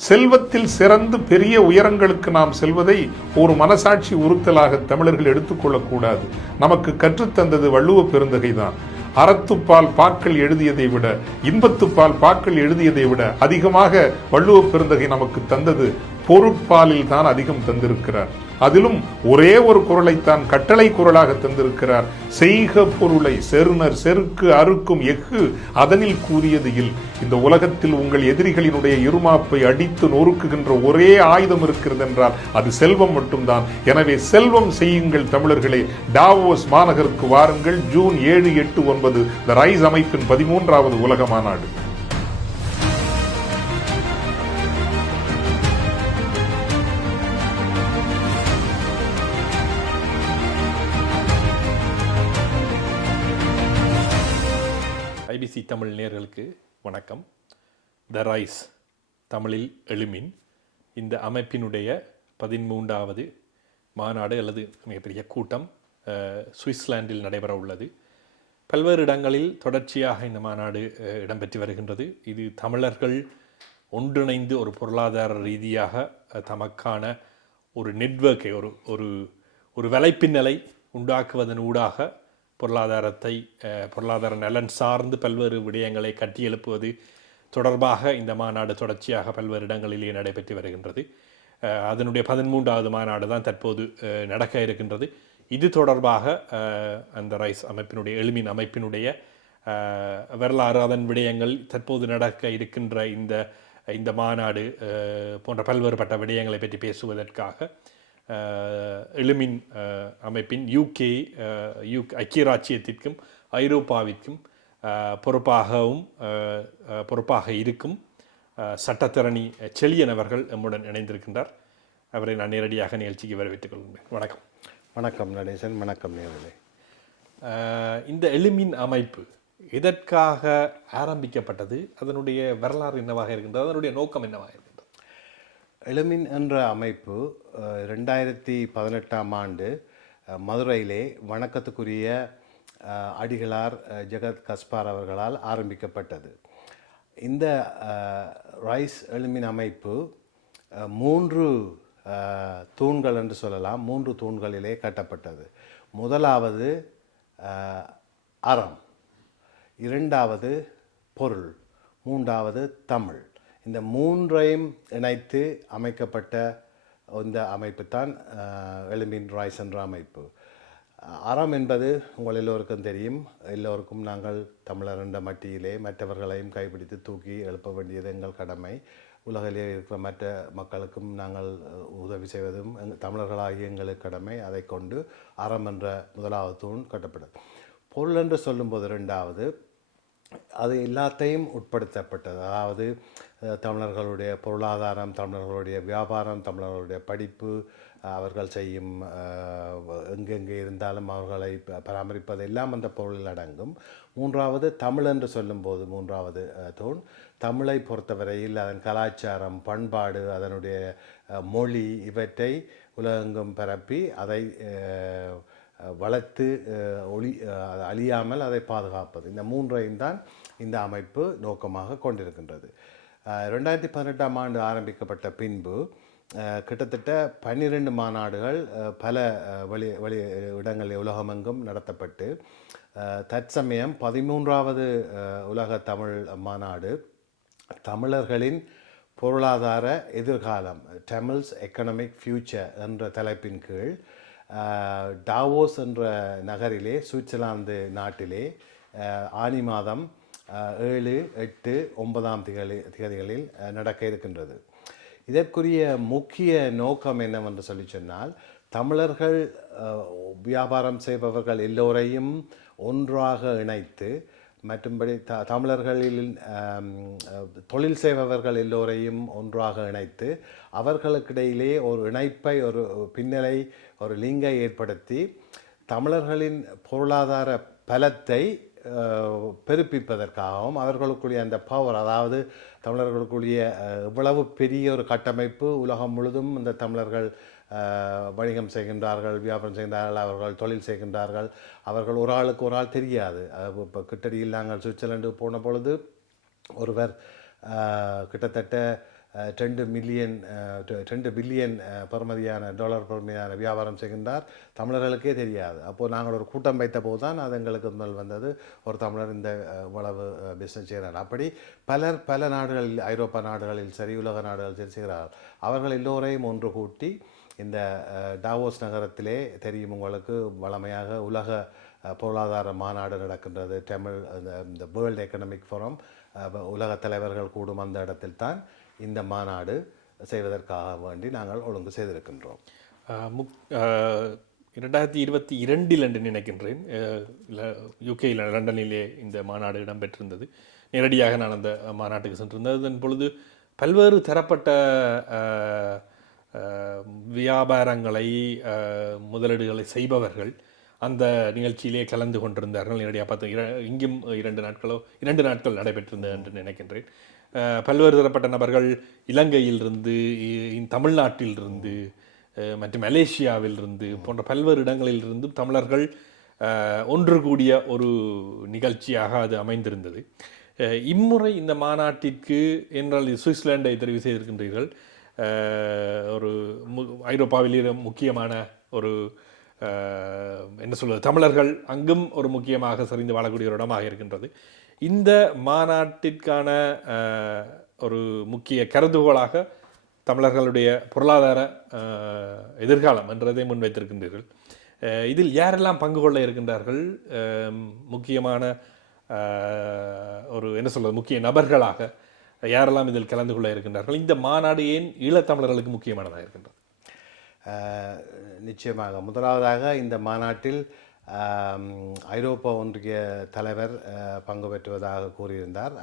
செல்வத்தில் சிறந்து பெரிய உயரங்களுக்கு நாம் செல்வதை ஒரு மனசாட்சி உறுத்தலாக தமிழர்கள் எடுத்துக்கொள்ளக்கூடாது நமக்கு கற்றுத்தந்தது வள்ளுவ பெருந்தகை தான் அறத்துப்பால் பாக்கள் எழுதியதை விட இன்பத்துப்பால் பாக்கள் எழுதியதை விட அதிகமாக வள்ளுவ பெருந்தகை நமக்கு தந்தது பொருட்பாலில் தான் அதிகம் தந்திருக்கிறார். அதிலும் ஒரே ஒரு குரலைத்தான் கட்டளை குரலாக தந்திருக்கிறார். செய்க பொருளை செருணர் செருக்கு அறுக்கும் எஃகு அதனில் கூறியது இல். இந்த உலகத்தில் உங்கள் எதிரிகளினுடைய இருமாப்பை அடித்து நொறுக்குகின்ற ஒரே ஆயுதம் இருக்கிறது என்றால் அது செல்வம் மட்டும்தான். எனவே செல்வம் செய்யுங்கள் தமிழர்களே. டாவோஸ் மாநகருக்கு வாருங்கள். ஜூன் ஏழு எட்டு ஒன்பது த ரைஸ் அமைப்பின் பதிமூன்றாவது உலக மாநாடு. தமிழ் வணக்கம். த ரைஸ் தமிழில் எழுமின். இந்த அமைப்பினுடைய பதிமூன்றாவது மாநாடு அல்லது மிகப்பெரிய கூட்டம் சுவிட்சர்லாந்தில் நடைபெற உள்ளது. பல்வேறு இடங்களில் தொடர்ச்சியாக இந்த மாநாடு இடம்பெற்று வருகின்றது. இது தமிழர்கள் ஒன்றிணைந்து ஒரு பொருளாதார ரீதியாக தமக்கான ஒரு நெட்வொர்க்கை ஒரு ஒரு ஒரு வலைப்பின்னலை உண்டாக்குவதன் ஊடாக பொருளாதாரத்தை பொருளாதார நலன் சார்ந்து பல்வேறு விடயங்களை கட்டியெழுப்புவது தொடர்பாக இந்த மாநாடு தொடர்ச்சியாக பல்வேறு இடங்களிலே நடைபெற்று வருகின்றது. அதனுடைய பதிமூன்றாவது மாநாடு தான் தற்போது நடக்க இருக்கின்றது. இது தொடர்பாக அந்த ரைஸ் அமைப்பினுடைய எளிமின் அமைப்பினுடைய வரலாறு அதன் விடயங்கள் தற்போது நடக்க இருக்கின்ற இந்த இந்த மாநாடு போன்ற பல்வேறுபட்ட விடயங்களை பற்றி பேசுவதற்காக அஹ், அமைப்பின் யூகே யூ ஐக்கிய ராச்சியத்திற்கும் ஐரோப்பாவிற்கும் பொறுப்பாகவும் பொறுப்பாக இருக்கும் அஹ், சட்டத்தரணி செழியன் அவர்கள் நம்முடன் இணைந்திருக்கின்றார். அவரை நான் நேரடியாக நிகழ்ச்சிக்கு வரவேற்றுக் கொள்கிறேன் வணக்கம். வணக்கம் நடேசன் வணக்கம் அஹ், இந்த எளிமின் அமைப்பு எதற்காக ஆரம்பிக்கப்பட்டது? அதனுடைய வரலாறு என்னவாக இருக்கின்றது? அதனுடைய நோக்கம் என்னவாக இருக்கின்றது? எலுமின் என்ற அமைப்பு ரெண்டாயிரத்தி பதினெட்டாம் ஆண்டு மதுரையிலே வணக்கத்துக்குரிய அடிகளார் ஜெகத் கஸ்பார் அவர்களால் ஆரம்பிக்கப்பட்டது. இந்த ரைஸ் எலுமின் அமைப்பு மூன்று தூண்கள் என்று சொல்லலாம். மூன்று தூண்களிலே கட்டப்பட்டது. முதலாவது அறம். இரண்டாவது பொருள். மூன்றாவது தமிழ். இந்த மூன்றையும் இணைத்து அமைக்கப்பட்ட இந்த அமைப்பு தான் எலும்பின் ராய்ஸ் என்ற அமைப்பு. அறம் என்பது உங்கள் எல்லோருக்கும் தெரியும். எல்லோருக்கும் நாங்கள் தமிழர் என்ற மட்டியிலே மற்றவர்களையும் கைப்பிடித்து தூக்கி எழுப்ப வேண்டியது எங்கள் கடமை. உலகிலே இருக்கிற மற்ற மக்களுக்கும் நாங்கள் உதவி செய்வதும் எங்கள் தமிழர்களாகிய எங்களுக்கு கடமை. அதை கொண்டு அறம் என்ற முதலாவது தூண் கட்டப்பட்டது. பொருள் என்று சொல்லும்போது ரெண்டாவது அது எல்லாத்தையும் உட்படுத்தப்பட்டது. அதாவது தமிழர்களுடைய பொருளாதாரம் தமிழர்களுடைய வியாபாரம் தமிழர்களுடைய படிப்பு அவர்கள் செய்யும் எங்கெங்கே இருந்தாலும் அவர்களை ப- பராமரிப்பது எல்லாம் அந்த பொருளில் அடங்கும். மூன்றாவது தமிழ் என்று சொல்லும்போது மூன்றாவது தோன் தமிழை பொறுத்தவரையில் அதன் கலாச்சாரம் பண்பாடு அதனுடைய மொழி இவற்றை உலகெங்கும் பரப்பி அதை வளர்த்து ஒளி அழியாமல் அதை பாதுகாப்பது. இந்த மூன்றையும் தான் இந்த அமைப்பு நோக்கமாக கொண்டிருக்கின்றது. ரெண்டாயிரத்தி பதினெட்டாம் ஆண்டு ஆரம்பிக்கப்பட்ட பின்பு கிட்டத்தட்ட பன்னிரெண்டு மாநாடுகள் பல வழி வெளி வெளி இடங்களில் உலகமெங்கும் நடத்தப்பட்டு தற்சமயம் பதிமூன்றாவது உலக தமிழ் மாநாடு தமிழர்களின் பொருளாதார எதிர்காலம் தமிழ்ஸ் எக்கனமிக் ஃபியூச்சர் என்ற தலைப்பின் கீழ் டாவோஸ் என்ற நகரிலே சுவிட்சர்லாந்து நாட்டிலே ஆனி மாதம் ஏழு எட்டு ஒன்பதாம் திகழி திகதிகளில் நடக்க இருக்கின்றது. இதற்குரிய முக்கிய நோக்கம் என்னவென்று சொல்லி சொன்னால் தமிழர்கள் வியாபாரம் செய்பவர்கள் எல்லோரையும் ஒன்றாக இணைத்து மற்றும்படி த தமிழர்களில் தொழில் செய்பவர்கள் எல்லோரையும் ஒன்றாக இணைத்து அவர்களுக்கிடையிலே ஒரு இணைப்பை ஒரு பின்னலை ஒரு லிங்கை ஏற்படுத்தி தமிழர்களின் பொருளாதார பலத்தை பெருப்பிப்பதற்காகவும் அவர்களுக்குரிய அந்த பவர் அதாவது தமிழர்களுக்குரிய இவ்வளவு பெரிய ஒரு கட்டமைப்பு உலகம் முழுதும் இந்த தமிழர்கள் வணிகம் செய்கின்றார்கள் வியாபாரம் செய்கின்றார்கள் அவர்கள் தொழில் செய்கின்றார்கள். அவர்கள் ஒரு ஆளுக்கு ஒரு ஆள் தெரியாது. இப்போ கிட்டடியில் நாங்கள் சுவிட்சர்லாந்து போன பொழுது ஒருவர் கிட்டத்தட்ட ரெண்டு மில்லியன் ரெண்டு பில்லியன் அஹ், பெறுமதியான டாலர் பெறுமதியான வியாபாரம் செய்கின்றார். தமிழர்களுக்கே தெரியாது. அப்போது நாங்கள் ஒரு கூட்டம் வைத்த போது தான் அது எங்களுக்கு முதல் வந்தது. ஒரு தமிழர் இந்த இவ்வளவு பிஸ்னஸ் செய்கிறார். அப்படி பலர் பல நாடுகளில் ஐரோப்பா நாடுகளில் சரி உலக நாடுகளில் சரி செய்கிறார்கள். அவர்கள் எல்லோரையும் ஒன்று கூட்டி இந்த டாவோஸ் நகரத்திலே தெரியும் உங்களுக்கு வளமையாக உலக பொருளாதார மாநாடு நடக்கின்றது. தமிழ் அந்த இந்த வேர்ல்டு எக்கனாமிக் ஃபோரம் உலக தலைவர்கள் கூடும் அந்த இடத்தில் தான் இந்த மாநாடு செய்வதற்காக வேண்டி நாங்கள் ஒழுங்கு செய்திருக்கின்றோம். முக் இரண்டாயிரத்தி இருபத்தி இரண்டில் என்று நினைக்கின்றேன். யூகேயில் லண்டனிலே இந்த மாநாடு இடம்பெற்றிருந்தது. நேரடியாக நான் அந்த மாநாட்டுக்கு சென்றிருந்தேன். அதன் பொழுது பல்வேறு தரப்பட்ட வியாபாரங்களை முதலீடுகளை செய்பவர்கள் அந்த நிகழ்ச்சியிலே கலந்து கொண்டிருந்தார்கள். நேரடியாக பார்த்து இர இங்கும் இரண்டு நாட்களோ இரண்டு நாட்கள் நடைபெற்றிருந்தது என்று நினைக்கின்றேன். பல்வேறு தரப்பட்ட நபர்கள் இலங்கையிலிருந்து தமிழ்நாட்டிலிருந்து மற்றும் மலேசியாவிலிருந்து போன்ற பல்வேறு இடங்களிலிருந்து தமிழர்கள் ஒன்று கூடிய ஒரு நிகழ்ச்சியாக அது அமைந்திருந்தது. இம்முறை இந்த மாநாட்டிற்கு என்றால் சுவிட்சர்லாண்டை தெரிவு செய்திருக்கின்றீர்கள் ஒரு மு- ஐரோப்பாவிலே முக்கியமான ஒரு என்ன சொல்வது தமிழர்கள் அங்கும் ஒரு முக்கியமாக சரிந்து வாழக்கூடிய ஒரு இடமாக இருக்கின்றது. இந்த மாநாட்டிற்கான ஒரு முக்கிய கருதுகோளாக தமிழர்களுடைய பொருளாதார எதிர்காலம் என்றதை முன்வைத்திருக்கின்றீர்கள். இதில் யாரெல்லாம் பங்கு கொள்ள இருக்கின்றார்கள்? முக்கியமான ஒரு என்ன சொல்வது முக்கிய நபர்களாக யாரெல்லாம் இதில் கலந்து கொள்ள இருக்கின்றார்கள்? இந்த மாநாடு ஏன் ஈழத்தமிழர்களுக்கு முக்கியமானதாக இருக்கின்றது? நிச்சயமாக. முதலாவதாக இந்த மாநாட்டில் ஐரோப்பா ஒன்றிய தலைவர் பங்கு பெற்றுவதாக கூறியிருந்தார்.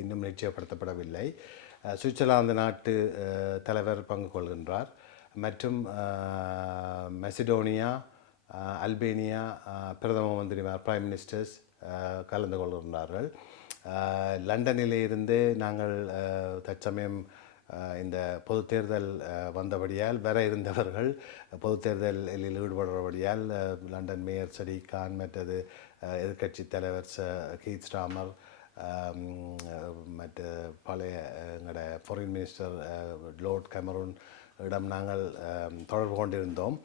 இன்னும் நிச்சயப்படுத்தப்படவில்லை. சுவிட்சர்லாந்து நாட்டு தலைவர் பங்கு கொள்கின்றார். மற்றும் மெசிடோனியா அல்பேனியா பிரதம மந்திரிமார் பிரைம் மினிஸ்டர்ஸ் கலந்து கொள்கின்றார்கள். லண்டனில் இருந்து நாங்கள் தற்சமயம் இந்த பொது தேர்தல் வந்தபடியால் வர இருந்தவர்கள் பொது தேர்தலில் ஈடுபடுறபடியால் லண்டன் மேயர் சரி கான் மற்றது எதிர்கட்சி எதிர்க்கட்சி தலைவர் ச கீத் ஸ்டாமர் மற்ற பழைய எங்களோட ஃபாரின் மினிஸ்டர் லோர்ட் கெமரூன் இடம் நாங்கள் தொடர்பு கொண்டிருந்தோம்.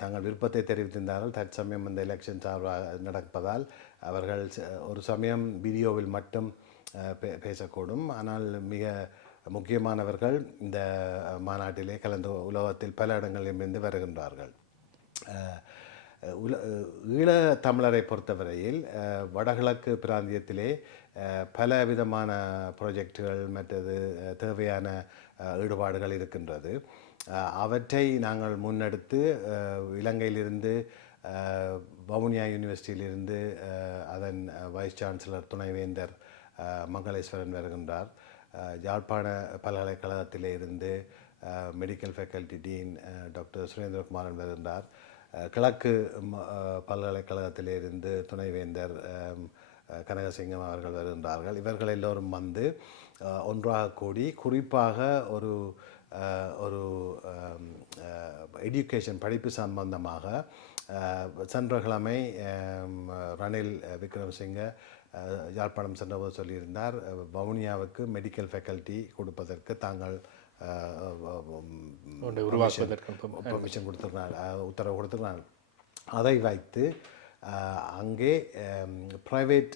தங்கள் விருப்பத்தை தெரிவித்திருந்தார்கள். தற்சமயம் இந்த எலெக்ஷன் சார்பாக நடப்பதால் அவர்கள் ஒரு சமயம் வீடியோவில் மட்டும் பே பேசக்கூடும். ஆனால் மிக முக்கியமானவர்கள் இந்த மாநாட்டிலே கலந்து உலகத்தில் பல இடங்களிலிருந்து வருகின்றார்கள். உல ஈழ தமிழரை பொறுத்தவரையில் வடகிழக்கு பிராந்தியத்திலே பல விதமான ப்ராஜெக்டுகள் மற்றது தேவையான ஈடுபாடுகள் இருக்கின்றது. அவற்றை நாங்கள் முன்னெடுத்து இலங்கையிலிருந்து வவுனியா யூனிவர்சிட்டியிலிருந்து அதன் வைஸ் சான்சலர் துணைவேந்தர் மங்களேஸ்வரன் வருகின்றார். யாழ்ப்பாண பல்கலைக்கழகத்திலே இருந்து medical faculty dean doctor Surendrakumaran வருகின்றார். கிழக்கு பல்கலைக்கழகத்திலிருந்து துணைவேந்தர் கனகசிங்கம் அவர்கள் வருகின்றார்கள். இவர்கள் எல்லோரும் வந்து ஒன்றாக கூடி குறிப்பாக ஒரு ஒரு எடியூகேஷன் படிப்பு சம்பந்தமாக சென்ற கிழமை ரணில் விக்ரமசிங்க யாழ்ப்பாணம் சென்றபோது சொல்லியிருந்தார் வவுனியாவுக்கு மெடிக்கல் ஃபேக்கல்ட்டி கொடுப்பதற்கு தாங்கள் பர்மிஷன் கொடுத்துருந்தார் உத்தரவு கொடுத்துருந்தார். அதை வைத்து அங்கே ப்ரைவேட்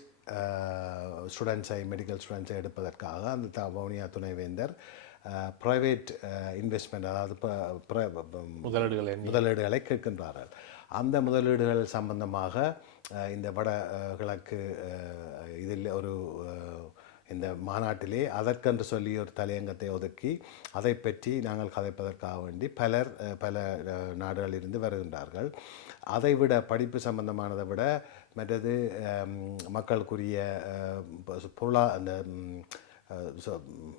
ஸ்டூடெண்ட்ஸை மெடிக்கல் ஸ்டூடெண்ட்ஸை எடுப்பதற்காக அந்த த- வவுனியா துணைவேந்தர் ப்ரைவேட் இன்வெஸ்ட்மெண்ட் அதாவது முதலீடுகளை முதலீடுகளை கேட்கின்றார்கள். அந்த முதலீடுகள் சம்பந்தமாக இந்த வட கிழக்கு இதில் ஒரு இந்த மாநாட்டிலே அதற்கென்று சொல்லி ஒரு தலையங்கத்தை ஒதுக்கி அதை பற்றி நாங்கள் கதைப்பதற்காக வேண்டி பலர் பல நாடுகளிலிருந்து வருகின்றார்கள். அதை விட படிப்பு சம்பந்தமானதை விட மற்றது மக்களுக்குரிய பொருளா அந்த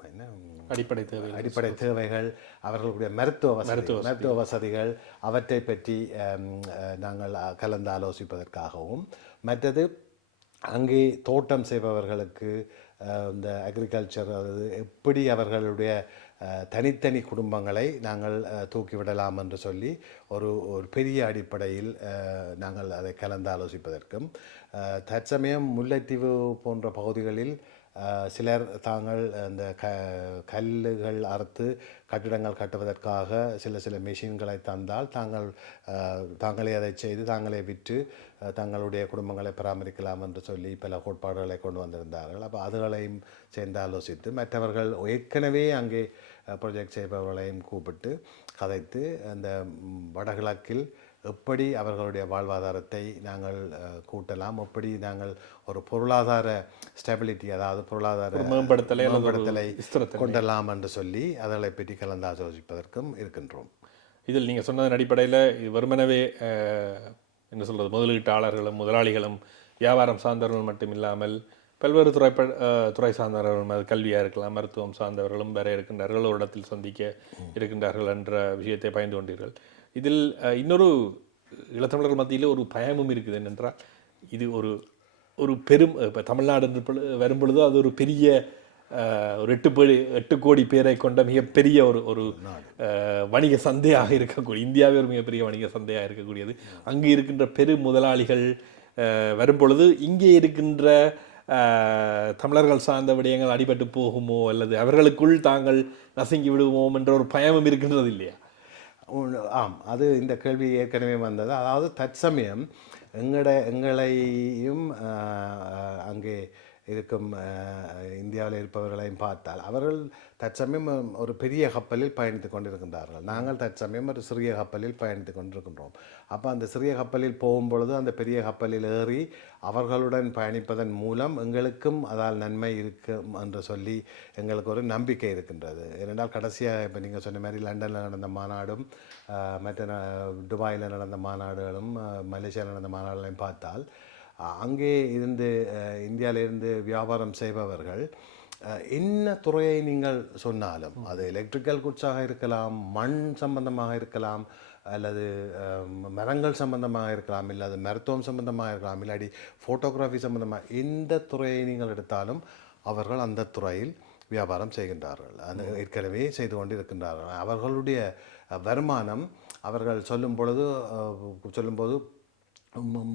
என்ன அடிப்படை தேவை அடிப்படை தேவைகள் அவர்களுடைய மருத்துவ வசதி மருத்துவ வசதிகள் அவற்றை பற்றி நாங்கள் கலந்து ஆலோசிப்பதற்காகவும் மற்றது அங்கே தோட்டம் செய்பவர்களுக்கு இந்த அக்ரிகல்ச்சர் அதாவது எப்படி அவர்களுடைய தனித்தனி குடும்பங்களை நாங்கள் தூக்கிவிடலாம் என்று சொல்லி ஒரு ஒரு பெரிய அடிப்படையில் நாங்கள் அதை கலந்து ஆலோசிப்பதற்கும் தற்சமயம் முல்லைத்தீவு போன்ற பகுதிகளில் சிலர் தாங்கள் அந்த க கல்லுகள் அறுத்து கட்டிடங்கள் கட்டுவதற்காக சில சில மெஷின்களை தந்தால் தாங்கள் தாங்களே அதை செய்து தாங்களே விற்று தங்களுடைய குடும்பங்களை பராமரிக்கலாம் என்று சொல்லி பல கோட்பாடுகளை கொண்டு வந்திருந்தார்கள் அப்போ அதுகளையும் சேர்ந்து ஆலோசித்து மற்றவர்கள் ஏற்கனவே அங்கே ப்ரொஜெக்ட் செய்பவர்களையும் கூப்பிட்டு கதைத்து அந்த வடகிழக்கில் எப்படி அவர்களுடைய வாழ்வாதாரத்தை நாங்கள் கூட்டலாம்? எப்படி நாங்கள் ஒரு பொருளாதார ஸ்டெபிலிட்டி அதாவது பொருளாதார மேம்படுத்தலை. கொண்டலாம் என்று சொல்லி அதனை பற்றி கலந்து ஆலோசிப்பதற்கும் இருக்கின்றோம். இதில் நீங்கள் சொன்னதன் அடிப்படையில் இது வெறுமனவே அஹ், என்ன சொல்கிறது முதலீட்டாளர்களும் முதலாளிகளும் வியாபாரம் சார்ந்தவர்கள் மட்டும் இல்லாமல் பல்வேறு துறை துறை சார்ந்தவர்களும் அது கல்வியாக இருக்கலாம் மருத்துவம் சார்ந்தவர்களும் வேற இருக்கின்றார்கள் ஒரு இடத்தில் சந்திக்க இருக்கின்றார்கள் என்ற விஷயத்தை பயந்து கொண்டீர்கள். இதில் இன்னொரு இளத்தமிழர்கள் மத்தியில் ஒரு பயமும் இருக்குது என்னென்றால் இது ஒரு ஒரு பெரும் இப்போ தமிழ்நாடு வரும் பொழுது அது ஒரு பெரிய ஒரு எட்டு பேர் எட்டு கோடி பேரை கொண்ட மிகப்பெரிய ஒரு ஒரு வணிக சந்தையாக இருக்கக்கூடிய இந்தியாவே ஒரு மிகப்பெரிய வணிக சந்தையாக இருக்கக்கூடியது. அங்கு இருக்கின்ற பெரு முதலாளிகள் அஹ், வரும் பொழுது இங்கே இருக்கின்ற தமிழர்கள் சார்ந்த விடயங்கள் அடிபட்டு போகுமோ அல்லது அவர்களுக்குள் தாங்கள் நசுங்கி விடுவோம் என்ற ஒரு பயமும் இருக்கின்றது இல்லையா? ஆம் அது இந்த கேள்வி ஏற்கனவே வந்தது. அதாவது தற்சமயம் எங்கட எங்களையும் அங்கே இருக்கும் இந்தியாவில் இருப்பவர்களையும் பார்த்தால். அவர்கள் தற்சமயம் ஒரு பெரிய கப்பலில் பயணித்து கொண்டிருக்கின்றார்கள். நாங்கள் தற்சமயம் ஒரு சிறிய கப்பலில் பயணித்து கொண்டிருக்கின்றோம். அப்போ அந்த சிறிய கப்பலில் போகும்பொழுது அந்த பெரிய கப்பலில் ஏறி அவர்களுடன் பயணிப்பதன் மூலம் எங்களுக்கும் அதால் நன்மை இருக்கும் என்று சொல்லி எங்களுக்கு ஒரு நம்பிக்கை இருக்கின்றது. ஏனென்றால் கடைசியாக இப்போ நீங்கள் சொன்ன மாதிரி லண்டனில் நடந்த மாநாடும் மற்ற துபாயில் நடந்த மாநாடுகளும் மலேசியாவில் நடந்த மாநாடுகளையும் பார்த்தால் அங்கே இருந்து இந்தியாவிலிருந்து வியாபாரம் செய்பவர்கள் என்ன துறையை நீங்கள் சொன்னாலும் அது எலக்ட்ரிக்கல் குட்ஸாக இருக்கலாம் மண் சம்பந்தமாக இருக்கலாம் அல்லது மரங்கள் சம்பந்தமாக இருக்கலாம் இல்லை அது மருத்துவம் சம்பந்தமாக இருக்கலாம் இல்லாடி ஃபோட்டோகிராஃபி சம்பந்தமாக எந்த துறையை நீங்கள் எடுத்தாலும் அவர்கள் அந்த துறையில் வியாபாரம் செய்கின்றார்கள். அந்த ஏற்கனவே செய்து கொண்டு இருக்கின்றார்கள் அவர்களுடைய வருமானம் அவர்கள் சொல்லும் பொழுது சொல்லும்போது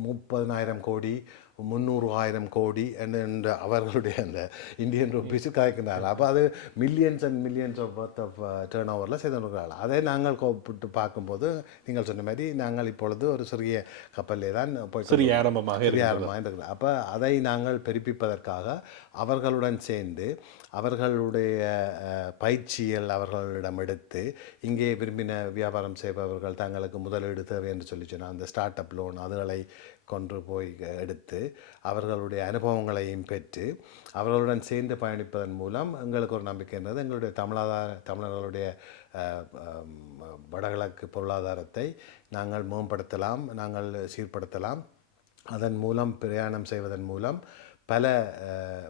முப்பதனாயிரம் கோடி முந்நூறு ஆயிரம் கோடி என்ற அவர்களுடைய அந்த இந்தியன் ருபீஸ் கலைக்கிறார்கள் அப்போ அது millions and millions of worth of turn ஓவரில் செய்து கொண்டிருக்கிறார்கள் அதை நாங்கள் கூப்பிட்டு பார்க்கும்போது நீங்கள் சொன்ன மாதிரி நாங்கள் இப்பொழுது ஒரு சிறிய கப்பலே தான் போய் சிறிய ஆரம்பமாக இருக்கிறது. ஆரம்பமாக இருக்கிறது அப்போ அதை நாங்கள் பெருப்பிப்பதற்காக அவர்களுடன் சேர்ந்து அவர்களுடைய பயிற்சியில் அவர்களிடம் எடுத்து இங்கே விரும்பின வியாபாரம் செய்பவர்கள் தங்களுக்கு முதலீடு தேவை என்று சொல்லி சொன்னால் அந்த ஸ்டார்ட் அப் லோன் அதுகளை கொண்டு போய் எடுத்து அவர்களுடைய அனுபவங்களையும் பெற்று அவர்களுடன் சேர்ந்து பயணிப்பதன் மூலம் எங்களுக்கு ஒரு நம்பிக்கை இருந்தது. எங்களுடைய தமிழாதார தமிழர்களுடைய வடகிழக்கு பொருளாதாரத்தை நாங்கள் மேம்படுத்தலாம் நாங்கள் சீர்படுத்தலாம். அதன் மூலம் பிரயாணம் செய்வதன் மூலம் பல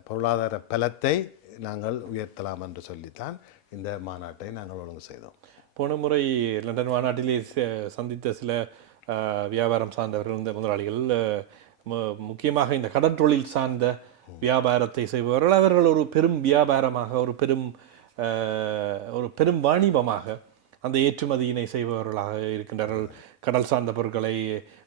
பொருளாதார பலத்தை நாங்கள் உயர்த்தலாம் என்று சொல்லித்தான் இந்த மாநாட்டை நாங்கள் ஒழுங்கு செய்தோம். போன முறை லண்டன் மாநாட்டிலே ச- சந்தித்த சில வியாபாரம் சார்ந்தவர்கள் இந்த முதலாளிகள் மு- முக்கியமாக இந்த கடற்றொழில் சார்ந்த வியாபாரத்தை செய்பவர்கள் அவர்கள் ஒரு பெரும் வியாபாரமாக ஒரு பெரும் ஒரு பெரும் வாணிபமாக அந்த ஏற்றுமதியினை செய்பவர்களாக இருக்கின்றார்கள். கடல் சார்ந்த பொருட்களை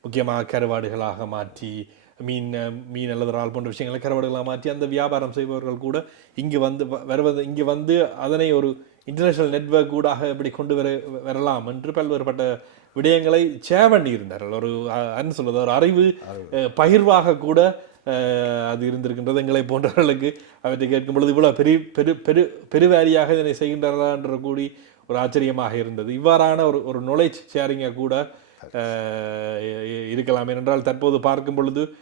முக்கியமாக கருவாடுகளாக மாற்றி மீன் மீன் அல்லது இறால் போன்ற விஷயங்களை கருவாடுகளாக மாற்றி அந்த வியாபாரம் செய்பவர்கள் கூட இங்கு வந்து வருவது இங்கு வந்து அதனை ஒரு இன்டர்நேஷனல் நெட்வொர்க் கூடாக எப்படி கொண்டு வர வரலாம் என்று பல்வேறுபட்ட விடயங்களை பண்ணி இருந்தார்கள் ஒரு என்ன சொல்வது ஒரு அறிவு பகிர்வாக கூட அது இருந்திருக்கின்றது. எங்களை போன்றவர்களுக்கு அவற்றை கேட்கும் பொழுது இவ்வளவு பெரிய பெரு பெரு பெருவாரியாக இதனை செய்கின்றார்களா என்ற கூடி ஒரு ஆச்சரியமாக இருந்தது. இவ்வாறான ஒரு ஒரு knowledge ஷேரிங்கை கூட இருக்கலாம். ஏனென்றால் தற்போது பார்க்கும் பொழுது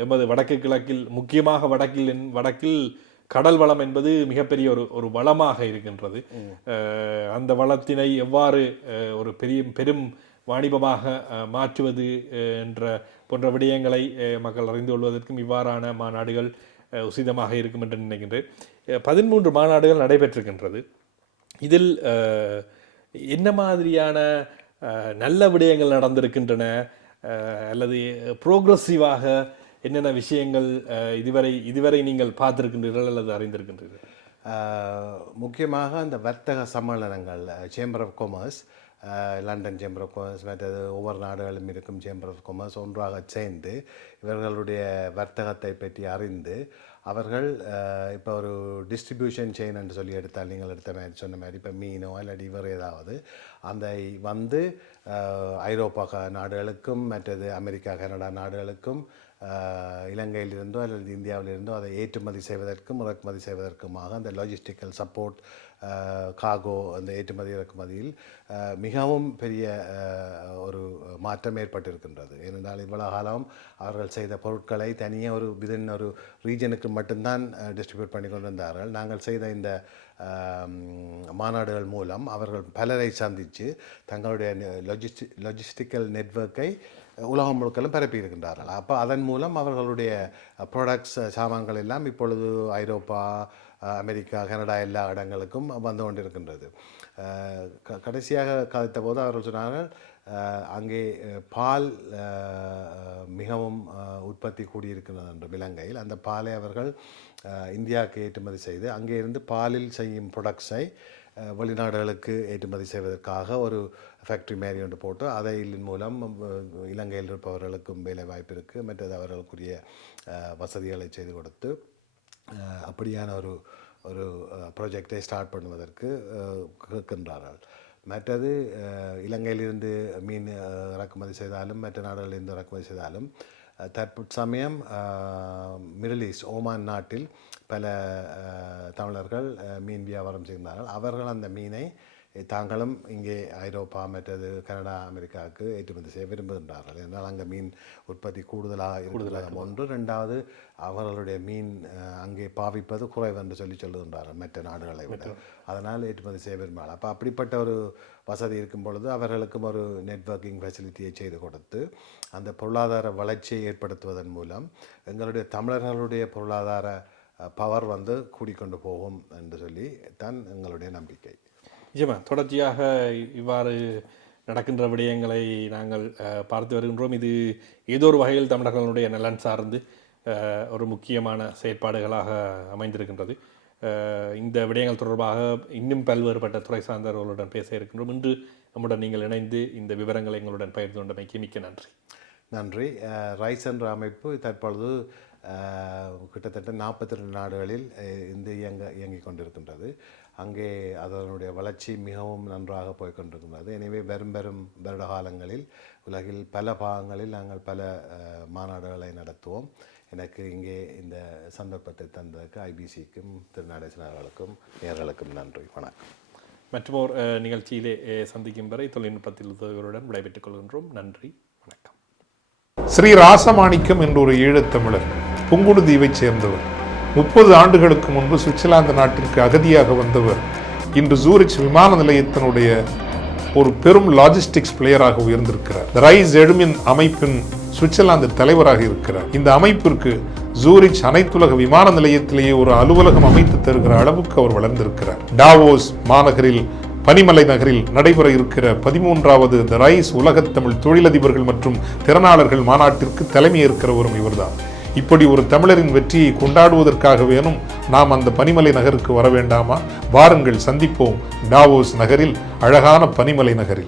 எமது வடக்கு கிழக்கில் முக்கியமாக வடக்கில் என்- வடக்கில் கடல் வளம் என்பது மிகப்பெரிய ஒரு ஒரு வளமாக இருக்கின்றது. அந்த வளத்தினை எவ்வாறு ஒரு பெரிய பெரும் வாணிபமாக மாற்றுவது என்ற போன்ற விடயங்களை மக்கள் அறிந்து கொள்வதற்கும் இவ்வாறான மாநாடுகள் உசிதமாக இருக்கும் என்று நினைக்கின்றேன். பதிமூன்று மாநாடுகள் நடைபெற்றிருக்கின்றது. இதில் என்ன மாதிரியான நல்ல விடயங்கள் நடந்திருக்கின்றன? அல்லது ப்ரோக்ரஸிவாக என்னென்ன விஷயங்கள் இதுவரை இதுவரை நீங்கள் பார்த்துருக்கின்றீர்கள் அல்லது அறிந்திருக்கின்றீர்கள்? முக்கியமாக அந்த வர்த்தக சம்மேளனங்கள் chamber of commerce London chamber of commerce மற்றது ஒவ்வொரு நாடுகளும் இருக்கும் சேம்பர் ஆஃப் கொமர்ஸ் ஒன்றாக சேர்ந்து இவர்களுடைய வர்த்தகத்தை பற்றி அறிந்து அவர்கள் இப்போ ஒரு டிஸ்ட்ரிபியூஷன் செயின் என்று சொல்லி எடுத்தால் நீங்கள் எடுத்த மாதிரி சொன்ன மாதிரி இப்போ மீனோ இல்லாட்டி இவர் ஏதாவது அந்த வந்து ஐரோப்பா நாடுகளுக்கும் மற்றது அமெரிக்கா கனடா நாடுகளுக்கும் இலங்கையிலிருந்தோ அல்லது இந்தியாவிலிருந்தோ அதை ஏற்றுமதி செய்வதற்கும் இறக்குமதி செய்வதற்குமாக அந்த லாஜிஸ்டிக்கல் சப்போர்ட் காகோ அந்த ஏற்றுமதி இறக்குமதியில் மிகவும் பெரிய ஒரு மாற்றம் ஏற்பட்டிருக்கின்றது. ஏனென்றால் இவ்வளோ காலம் அவர்கள் செய்த பொருட்களை தனியாக ஒரு விதின் ஒரு ரீஜனுக்கு மட்டும்தான் டிஸ்ட்ரிபியூட் பண்ணி கொண்டிருந்தார்கள். நாங்கள் செய்த இந்த மாநாடுகள் மூலம் அவர்கள் பலரை சந்தித்து தங்களுடைய லொஜிஸ்டி லொஜிஸ்டிக்கல் நெட்வொர்க்கை உலகம் முழுக்கலும் பரப்பி இருக்கின்றார்கள் அப்போ அதன் மூலம் அவர்களுடைய ப்ராடக்ட்ஸ் சாமான்கள் எல்லாம் இப்பொழுது ஐரோப்பா அமெரிக்கா கனடா எல்லா இடங்களுக்கும் வந்து கொண்டிருக்கின்றது க- கடைசியாக கதைத்த போது அவர்கள் சொன்னார்கள் அங்கே பால் மிகவும் உற்பத்தி கூடியிருக்கிறது என்று இலங்கையில் அந்த பாலை அவர்கள் இந்தியாவுக்கு ஏற்றுமதி செய்து அங்கே இருந்து பாலில் செய்யும் ப்ரொடக்ட்ஸை வெளிநாடுகளுக்கு ஏற்றுமதி செய்வதற்காக ஒரு ஃபேக்ட்ரி மாரி ஒன்று போட்டு அதை மூலம் இலங்கையில் இருப்பவர்களுக்கும் வேலை வாய்ப்பு இருக்குது மற்றது அவர்களுக்குரிய வசதிகளை செய்து கொடுத்து அப்படியான ஒரு ஒரு ப்ராஜெக்டை ஸ்டார்ட் பண்ணுவதற்கு கேட்கின்றார்கள் மற்றது இலங்கையிலிருந்து மீன் இறக்குமதி செய்தாலும் மற்ற நாடுகளிலிருந்து இறக்குமதி செய்தாலும் தற்போது தற்போது மிடில் ஈஸ்ட் ஓமான் நாட்டில் பல தமிழர்கள் மீன் வியாபாரம் செய்கிறார்கள் அவர்கள் அந்த மீனை தாங்களும் இங்கே ஐரோப்பா மற்றது கனடா அமெரிக்காவுக்கு ஏற்றுமதி செய்ய விரும்புகின்றார்கள். என்றால் அங்கே மீன் உற்பத்தி கூடுதலாக இருக்கிறது. ஒன்று. ரெண்டாவது அவர்களுடைய மீன் அங்கே பாவிப்பது குறைவு என்று சொல்லி சொல்லுகின்றார்கள் மற்ற நாடுகளை விட. அதனால் ஏற்றுமதி செய்ய விரும்பலாம் அப்போ அப்படிப்பட்ட ஒரு வசதி இருக்கும் பொழுது அவர்களுக்கும் ஒரு நெட்வொர்க்கிங் ஃபெசிலிட்டியை செய்து கொடுத்து அந்த பொருளாதார வளர்ச்சியை ஏற்படுத்துவதன் மூலம் எங்களுடைய தமிழர்களுடைய பொருளாதார பவர் வந்து கூடிக்கொண்டு போகும் என்று சொல்லி தான் எங்களுடைய நம்பிக்கை. நிஜமா தொடர்ச்சியாக இவ்வாறு நடக்கின்ற விடயங்களை நாங்கள் பார்த்து வருகின்றோம். இது ஏதோ ஒரு வகையில் தமிழர்களுடைய நலன் சார்ந்து ஒரு முக்கியமான செயற்பாடுகளாக அமைந்திருக்கின்றது. இந்த விடயங்கள் தொடர்பாக இன்னும் பல்வேறுபட்ட துறை சார்ந்தவர்களுடன் பேச இருக்கின்றோம். இன்று நம்முடன் நீங்கள் இணைந்து இந்த விவரங்களை எங்களுடன் பகிர்ந்து கொண்டமைக்கு மிக்க நன்றி. நன்றி. ரைஸ் என்ற அமைப்பு தற்பொழுது கிட்டத்தட்ட நாற்பத்தி ரெண்டு நாடுகளில் இந்த இயங்க இயங்கிக் கொண்டிருக்கின்றது. அங்கே அதனுடைய வளர்ச்சி மிகவும் நன்றாக போய்கொண்டிருக்கின்றது எனவே வெறும் வெறும் வருட காலங்களில் உலகில் பல பாகங்களில் நாங்கள் பல மாநாடுகளை நடத்துவோம். எனக்கு இங்கே இந்த சந்தர்ப்பத்தை தந்ததுக்கு ஐபிசிக்கும் திருநாடேசனர்களுக்கும் நேர்களுக்கும் நன்றி. வணக்கம். மற்றொரு ஒரு நிகழ்ச்சியிலே சந்திக்கும் வரை தொழில்நுட்பத்தில் உதவிகளுடன் விடைபெற்றுக் கொள்கின்றோம். நன்றி. ஸ்ரீ ராசமாணிக்கம் என்ற ஒரு ஈழத்தமிழர் புங்குடுதீவைச் சேர்ந்தவர். முப்பது ஆண்டுகளுக்கு முன்பு சுவிட்சர்லாந்து நாட்டிற்கு அகதியாக வந்தவர். இன்று ஜூரிச் விமான நிலையத்தினுடைய ஒரு பெரும் லாஜிஸ்டிக்ஸ் பிளேயராக உயர்ந்திருக்கிறார். ரைஸ் எழுமின் அமைப்பின் சுவிட்சர்லாந்து தலைவராக இருக்கிறார். இந்த அமைப்பிற்கு ஜூரிச் அனைத்துலக விமான நிலையத்திலேயே ஒரு அலுவலகம் அமைத்து தருகிற அளவுக்கு அவர் வளர்ந்திருக்கிறார். டாவோஸ் மாநகரில் பனிமலை நகரில் நடைபெற இருக்கிற பதிமூன்றாவது த ரைஸ் உலகத் தமிழ் தொழிலதிபர்கள் மற்றும் திறனாளர்கள் மாநாட்டிற்கு தலைமையேற்கிறவரும் இவர்தான். இப்படி ஒரு தமிழரின் வெற்றியை கொண்டாடுவதற்காக வேணும் நாம் அந்த பனிமலை நகருக்கு வர வேண்டாமா? வாருங்கள் சந்திப்போம். டாவோஸ் நகரில் அழகான பனிமலை நகரில்.